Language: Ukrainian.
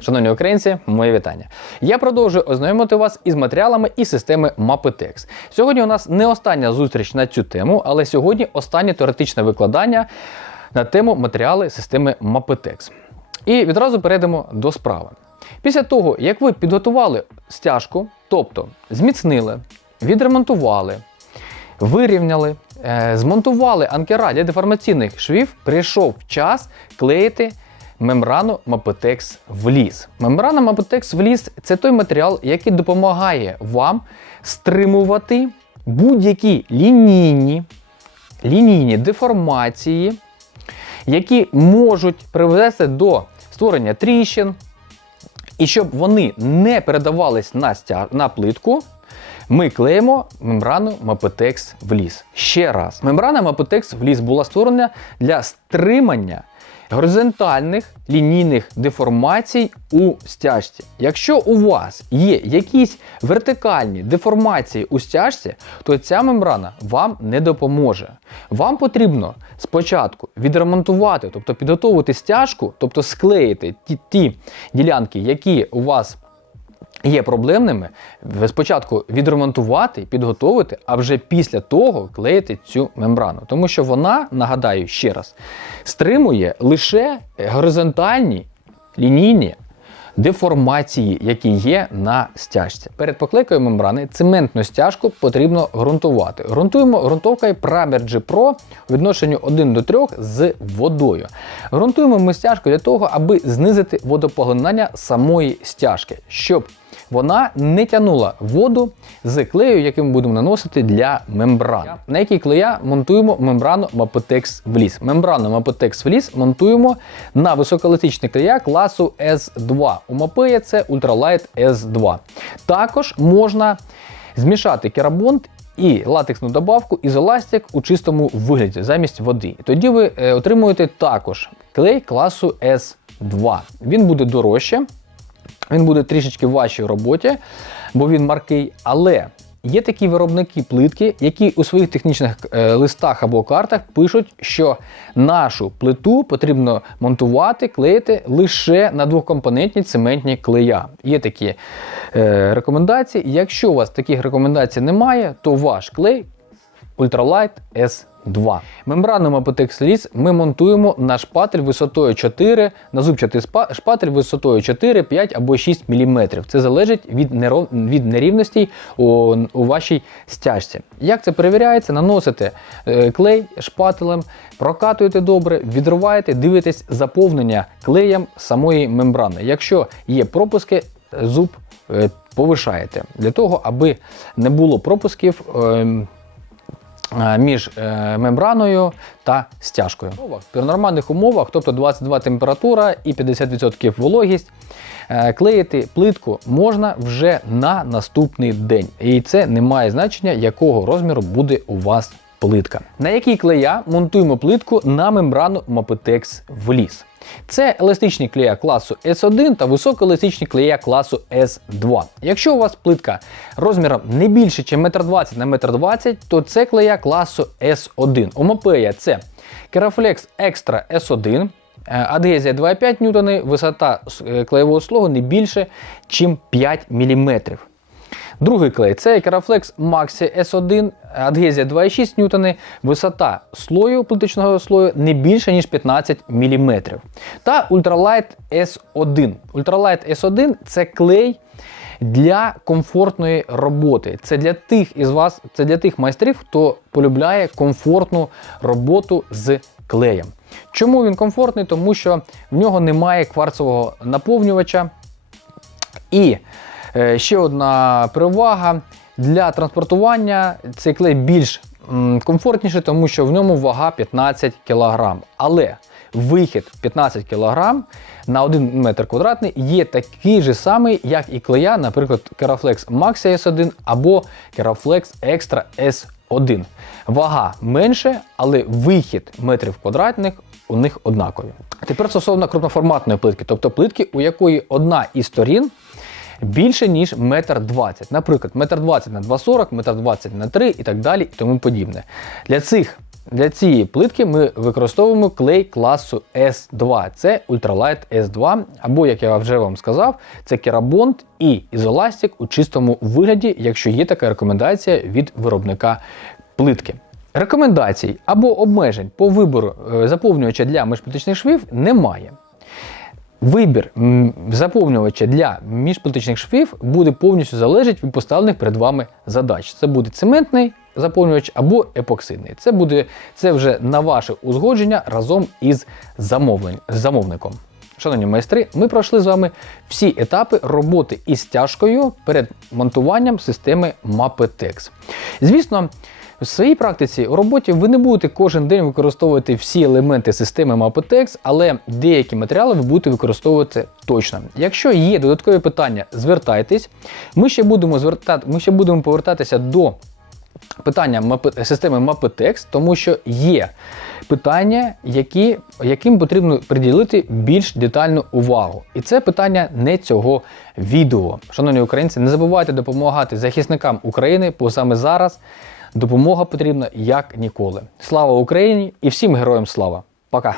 Шановні українці, моє вітання. Я продовжую ознайомити вас із матеріалами і системи Mapitex. Сьогодні у нас не остання зустріч на цю тему, але сьогодні останнє теоретичне викладання на тему матеріали системи Mapitex. І відразу перейдемо до справи. Після того, як ви підготували стяжку, тобто зміцнили, відремонтували, вирівняли, е, змонтували анкера для деформаційних швів, прийшов час клеїти мембрану Mapitex в ліс. Мембрана Mapitex в ліс це той матеріал, який допомагає вам стримувати будь-які лінійні, лінійні деформації, які можуть привести до створення тріщин, і щоб вони не передавались на, стя... на плитку, ми клеїмо мембрану Mapitex в ліс. Ще раз, мембрана Mapitex в ліс була створена для стримання горизонтальних лінійних деформацій у стяжці. Якщо у вас є якісь вертикальні деформації у стяжці, то ця мембрана вам не допоможе. Вам потрібно спочатку відремонтувати, тобто підготовити стяжку, тобто склеїти ті, ті ділянки, які у вас є проблемними, спочатку відремонтувати, підготовити, а вже після того клеїти цю мембрану. Тому що вона, нагадаю ще раз, стримує лише горизонтальні лінійні деформації, які є на стяжці. Перед поклейкою мембрани цементну стяжку потрібно ґрунтувати. Ґрунтуємо ґрунтовкою Primer G Pro у відношенню 1 до 3 з водою. Ґрунтуємо ми стяжку для того, аби знизити водопоглинання самої стяжки, щоб вона не тягнула воду з клею, яким ми будемо наносити для мембран. На якій клея монтуємо мембрану Mapitex в ліс. Мембрану Mapitex в ліс монтуємо на високоеластичні клея класу S2. У Mapei це Ultralight S2. Також можна змішати керабонт і латексну добавку ізоластик у чистому вигляді замість води. Тоді ви е, отримуєте також клей класу S2. Він буде дорожче, він буде трішечки важчий в роботі, бо він маркий, але є такі виробники плитки, які у своїх технічних е, листах або картах пишуть, що нашу плиту потрібно монтувати, клеїти лише на двокомпонентні цементні клея. Є такі е, рекомендації. Якщо у вас таких рекомендацій немає, то ваш клей Ultralight S2. Мембрану Mapitex Ліс ми монтуємо на шпатель висотою 4, на зубчатий шпатель висотою 4, 5 або 6 мм. Це залежить від, неров... від нерівностей у, у вашій стяжці. Як це перевіряється? Наносите е, клей шпателем, прокатуєте добре, відриваєте, дивитесь заповнення клеєм самої мембрани. Якщо є пропуски, зуб е, повишаєте для того, аби не було пропусків. Е, між е, мембраною та стяжкою. При нормальних умовах, тобто 22 температура і 50% вологість, е, клеїти плитку можна вже на наступний день. І це не має значення, якого розміру буде у вас плитка. На якій клея монтуємо плитку на мембрану Mapitex ліс. Це еластичні клея класу S1 та високоеластичні клея класу S2. Якщо у вас плитка розміром не більше, ніж 1,20 на 1,20 м, то це клея класу S1. У Mapei це Keraflex Extra S1, е, адгезія 2,5 ньютони, висота е, клеєвого слогу не більше, ніж 5 мм. Другий клей це Keraflex Maxi S1, адгезія 2,6 ньютони, висота слою плиточного слою не більше, ніж 15 мм. Та Ultralight S1. Ultralight S1 це клей для комфортної роботи. Це для тих із вас, це для тих майстрів, хто полюбляє комфортну роботу з клеєм. Чому він комфортний? Тому що в нього немає кварцевого наповнювача. І ще одна перевага для транспортування цей клей більш м, комфортніший, тому що в ньому вага 15 кг. Але вихід 15 кг на 1 метр квадратний є такий же самий, як і клея, наприклад, Keraflex Maxi S1 або Keraflex Extra S1. Вага менше, але вихід метрів квадратних у них однакові. Тепер стосовно крупноформатної плитки, тобто плитки, у якої одна із сторін більше, ніж метр двадцять. Наприклад, метр двадцять на 2,40, метр двадцять на 3 і так далі, і тому подібне. Для цих Для цієї плитки ми використовуємо клей класу S2. Це Ultralight S2, або, як я вже вам сказав, це керабонд і ізоластик у чистому вигляді, якщо є така рекомендація від виробника плитки. Рекомендацій або обмежень по вибору е, заповнювача для міжплитичних швів немає. Вибір заповнювача для міжплитичних швів буде повністю залежати від поставлених перед вами задач. Це буде цементний заповнювач або епоксидний. Це буде це вже на ваше узгодження разом із замовником. Шановні майстри, ми пройшли з вами всі етапи роботи із стяжкою перед монтуванням системи MapTex. Звісно, в своїй практиці у роботі ви не будете кожен день використовувати всі елементи системи MapTex, але деякі матеріали ви будете використовувати точно. Якщо є додаткові питання, звертайтесь. Ми ще будемо звертати, ми ще будемо повертатися до питання мапи- системи MapTex, тому що є питання, які, яким потрібно приділити більш детальну увагу. І це питання не цього відео. Шановні українці, не забувайте допомагати захисникам України, бо саме зараз допомога потрібна як ніколи. Слава Україні і всім героям слава! Пока!